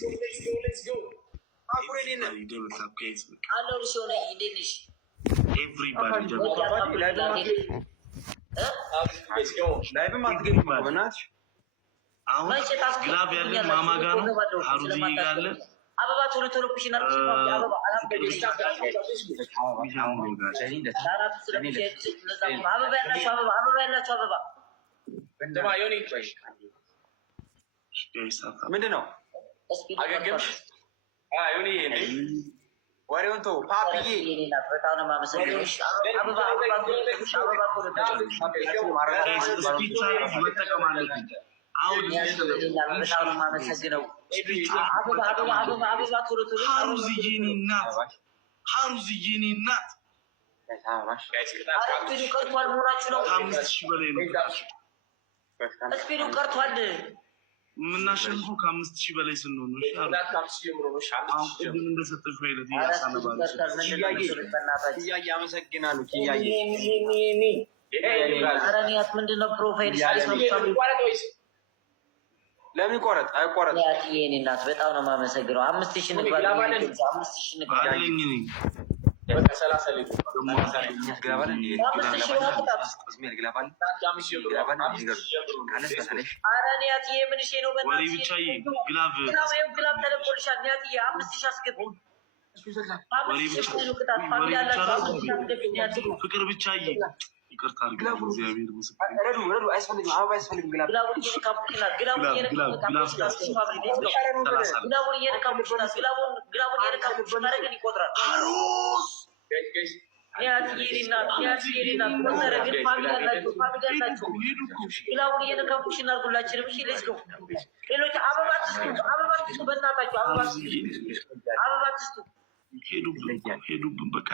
let's go. Everybody develop case. Everybody develop. Let's go. አሁን ግላብ ያለን ማማ ጋር ነው። ሀሩዝዬ ጋር አለ። አበባ ቶሎ ቶሎ ኩሽና ነው። አበባ ምንድን ነው? አገግምሽ ዮኒ ወሬውን ተው ፓፒዬ በጣም ነው የማመሰግነው። አበባ መጠቀም አለብኝ። አሁን በጣም ነው የማመሰግነው። አበባ ቶሎ ቶሎ ሀሩዝዬ እናት ሀሩዝዬ እናት ስፒዱ ቀርቷል። መሆናችሁ ነው። ከ5000 በላይ ነው ስፒዱ ቀርቷል። የምናሸንፈው ከ5000 በላይ ስንሆን ነው። አሁን ቅድም እንደሰጠሽው አይነት አመሰግናለሁ። ረኒያት ምንድነው ፕሮፋይል ለምን ቆረጥ አይቆረጥ? የኔ እናት በጣም ነው የማመሰግነው። 5000 ንግባል 5000 ንግባል አለኝ ነኝ በቃ 30 ላይ ግላባል እንዴ ግላባል አረኒያት የምንሽ ነው? ወሬ ብቻ ግላብ ተለቆልሻል። ኒያት 5000 አስገቡ። ወሬ ብቻ ፍቅር ብቻ ይቅርታ አድርጉ። እግዚአብሔር ምስክር ረዱ አይስፈልግም። አበባ አይስፈልግም። ግላብ ሄዱብን በቃ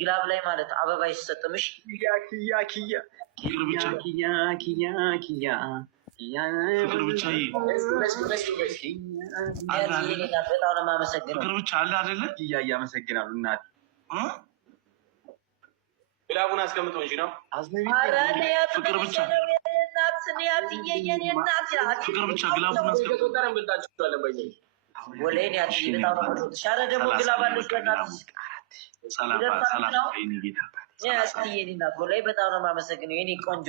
ግላብ ላይ ማለት አበባ ይሰጥምሽ ፍቅር ብቻ ፍቅር ብቻ ፍቅር ብቻ አለ አይደለ? እያመሰግናሉ እናት ግላቡን አስቀምጠው እንጂ ነው ፍቅር ብቻ ፍቅር ብቻ ግላቡን አስቀምጠው ወለኔ ያቺ በጣም ነው ተሻለ ደግሞ ግላባለሽ ሰላም ሰላም። እኔ ጌታ ያስቲ የኔ እናት ወላይ በጣም ነው የማመሰግነው የኔ ቆንጆ